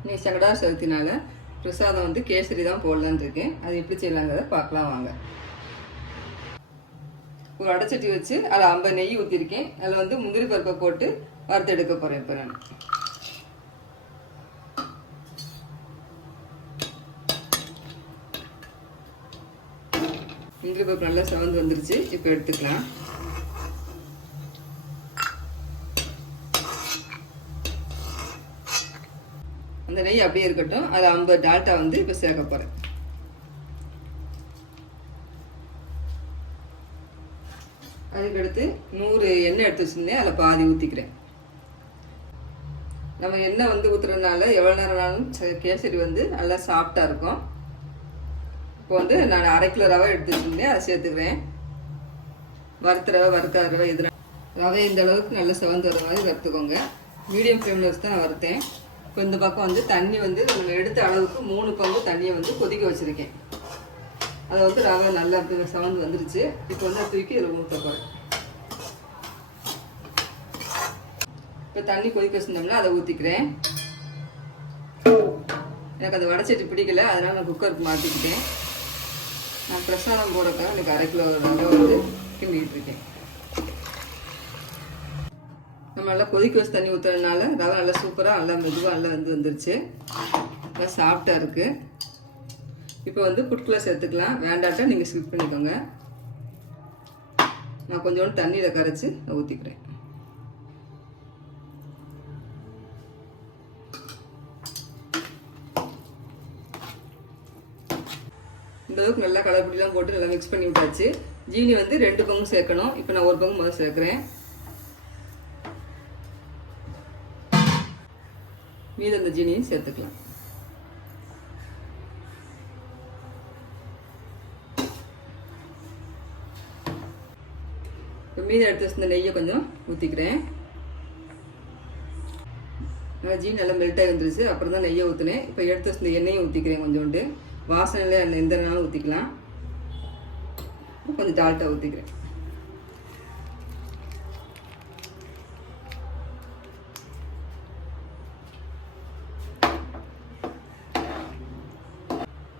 இன்னைக்கு சங்கடா சதுர்த்தினால பிரசாதம் வந்து கேசரி தான் போடலான்னு இருக்கேன். அது எப்படி செய்யலாங்கிறத பார்க்கலாம் வாங்க. ஒரு அடைச்சட்டி வச்சு அதில் 50 நெய் ஊற்றிருக்கேன். அதில் வந்து முந்திரி பருப்பை போட்டு வறுத்து எடுக்க போகிறேன். இப்போ நான் முந்திரி பருப்பு நல்லா செவந்து வந்துருச்சு. இப்போ எடுத்துக்கலாம். அந்த நெய் அப்படியே இருக்கட்டும். அதில் 50 டால்டா வந்து இப்போ சேர்க்க போகிறேன். அதுக்கடுத்து 100 எண்ணெய் எடுத்து வச்சுருந்தேன். அதில் பாதி ஊற்றிக்கிறேன். நம்ம எண்ணெய் வந்து ஊற்றுறதுனால எவ்வளோ நேரம்னாலும் கேசரி வந்து நல்லா சாஃப்டாக இருக்கும். இப்போ வந்து நான் 1/2 கிலோ ரவை எடுத்து வச்சுருந்தேன். அதை சேர்த்துக்கிறேன். வறுத்த ரவை வறுக்காத ரவை எதுனா ரவை இந்த அளவுக்கு நல்லா செவந்து வர மாதிரி வறுத்துக்கோங்க. மீடியம் ஃப்ளேமில் வச்சு தான் நான் வறுத்தேன். இப்போ இந்த பக்கம் வந்து தண்ணி வந்து நம்ம எடுத்த அளவுக்கு 3 பங்கு தண்ணியை வந்து கொதிக்க வச்சுருக்கேன். அதை வந்து ரவை நல்லா செவந்து வந்துருச்சு. இப்போ வந்து அதை தூக்கி இதில் ஊற்ற போகிறேன். இப்போ தண்ணி கொதிக்க வச்சுருந்தோம்னா அதை ஊற்றிக்கிறேன். எனக்கு அந்த வடைச்சட்டி பிடிக்கல, அதனால் நான் குக்கருக்கு மாற்றிக்கிட்டேன். நான் பிரசாதம் போடுறதுக்காக எனக்கு 1/2 கிலோ ரவை வந்து கிண்டிகிட்டு இருக்கேன். நம்ம நல்லா கொதிக்க வச்சு தண்ணி ஊற்றுறதுனால ரவை நல்லா சூப்பராக நல்லா மெதுவாக நல்லா வந்துருச்சு. நல்லா சாஃப்டாக இருக்குது. இப்போ வந்து ஃபுட் கலர் சேர்த்துக்கலாம். வேண்டாட்டா நீங்கள் ஸ்கிப் பண்ணிக்கோங்க. நான் கொஞ்சோண்டு தண்ணியில் கரைச்சி ஊற்றிக்கிறேன். இந்த அளவுக்கு நல்லா கலர்பொடிலாம் போட்டு நல்லா மிக்ஸ் பண்ணி விட்டாச்சு. ஜீனி வந்து 2 பங்கு சேர்க்கணும். இப்போ நான் 1 பங்கு முதல் சேர்க்குறேன். மீது அந்த ஜீனியும் சேர்த்துக்கலாம். இப்போ மீதி எடுத்து வச்சிருந்த நெய்யை கொஞ்சம் ஊற்றிக்கிறேன். ஜீனி நல்லா மெல்ட் ஆகி வந்துருச்சு. அப்புறம் தான் நெய்யை ஊற்றினேன். இப்போ எடுத்து வச்சிருந்த எண்ணெயும் ஊற்றிக்கிறேன். கொஞ்சோண்டு வாசனையில் எண்ணெய் எந்த நேரம் ஊற்றிக்கலாம். கொஞ்சம் டால்ட்டா ஊற்றிக்கிறேன்.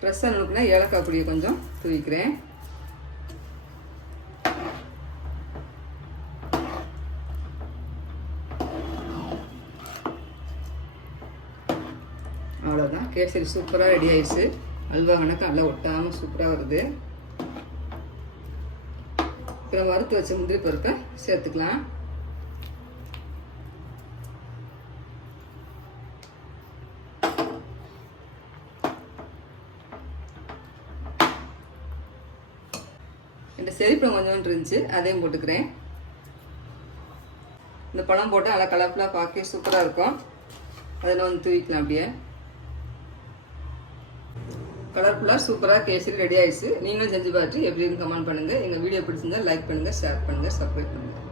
ஃப்ரெஷ்ஷாக நுணுக்குனா ஏலக்காய் பொடியை கொஞ்சம் தூவிக்கிறேன். அவ்வளோதான், கேசரி சூப்பராக ரெடி ஆயிடுச்சு. அல்வா கணக்கு நல்லா ஒட்டாமல் சூப்பராக வருது. அப்புறம் வறுத்து வச்ச முந்திரி பருப்பை சேர்த்துக்கலாம். இந்த செரிப்பழம் கொஞ்சோண்டு இருந்துச்சு, அதையும் போட்டுக்கிறேன். இந்த பழம் போட்டால் நல்லா கலர்ஃபுல்லாக பார்க்க சூப்பராக இருக்கும். அதில் வந்து தூவிக்கலாம். அப்படியே கலர்ஃபுல்லாக சூப்பராக கேசரி ரெடி ஆயிடுச்சு. நீங்களும் செஞ்சு பார்த்துட்டு எப்படி இருக்குன்னு கமெண்ட் பண்ணுங்கள். எங்கள் வீடியோ பிடிச்சிருந்தா லைக் பண்ணுங்கள், ஷேர் பண்ணுங்கள், சப்ஸ்கிரைப் பண்ணுங்கள்.